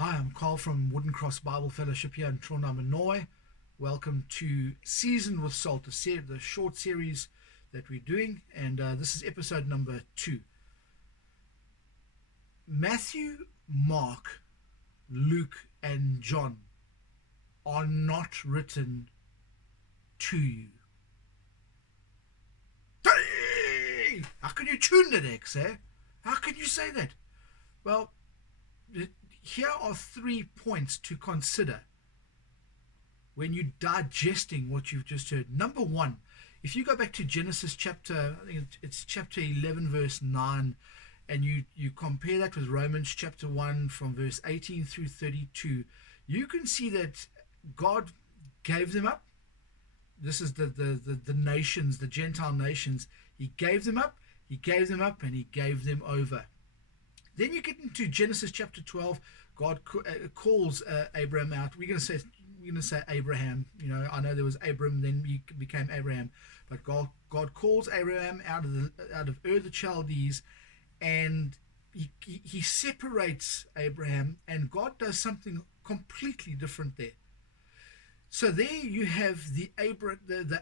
Hi, I'm Carl from Wooden Cross Bible Fellowship here in Trondheim, Norway. Welcome to Seasoned with Salt, the short series that we're doing, and this is episode number 2. Matthew, Mark, Luke, and John are not written to you. Hey! How can you tune that X, eh? How can you say that? Well, here are 3 points to consider when you're digesting what you've just heard. Number 1, if you go back to Genesis chapter, I think it's chapter 11, verse 9, and you compare that with Romans chapter 1 from verse 18 through 32, you can see that God gave them up. This is the nations, the Gentile nations. He gave them up, and he gave them over. Then you get into Genesis chapter 12. God calls Abraham out. We're going to say Abraham. You know, I know there was Abram, then he became Abraham, but God calls Abraham out of Ur the Chaldees, and he separates Abraham, and God does something completely different there. So there you have the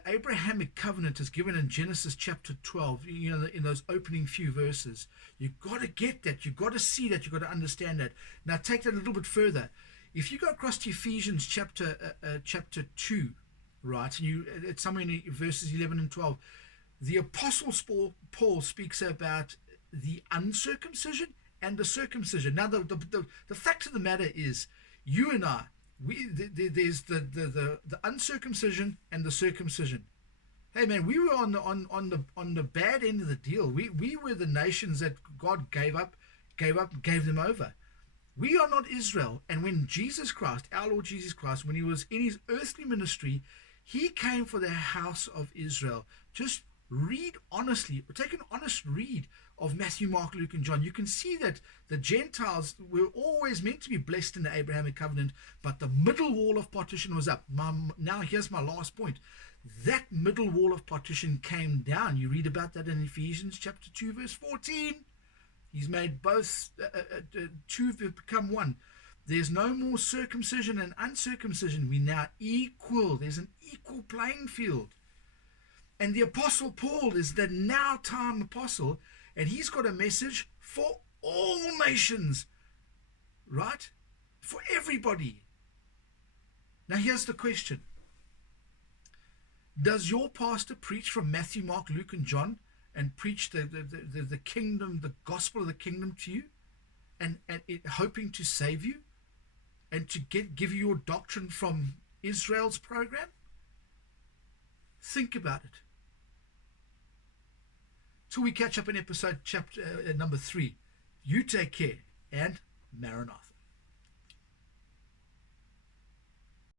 Abrahamic covenant is given in Genesis chapter 12, you know, in those opening few verses. You've got to get that. You've got to see that. You've got to understand that. Now take that a little bit further. If you go across to Ephesians chapter 2, right, and it's somewhere in verses 11 and 12, the Apostle Paul speaks about the uncircumcision and the circumcision. Now the fact of the matter is, you and I, there's the uncircumcision and the circumcision. Hey man, we were on the bad end of the deal. We were the nations that God gave them over. We are not Israel. And when Jesus Christ, our Lord Jesus Christ, when he was in his earthly ministry, he came for the house of Israel. Just read honestly, or take an honest read of Matthew, Mark, Luke, and John. You can see that the Gentiles were always meant to be blessed in the Abrahamic covenant, but the middle wall of partition was up. Now here's my last point. That middle wall of partition came down. You read about that in Ephesians chapter 2, verse 14. He's made both two become one. There's no more circumcision and uncircumcision. We're now equal. There's an equal playing field. And the Apostle Paul is the now time apostle, and he's got a message for all nations, right? For everybody. Now here's the question. Does your pastor preach from Matthew, Mark, Luke, and John, and preach the kingdom, the gospel of the kingdom to you, and hoping to save you, and to give you your doctrine from Israel's program? Think about it. Till we catch up in episode chapter number 3. You take care, and Maranatha.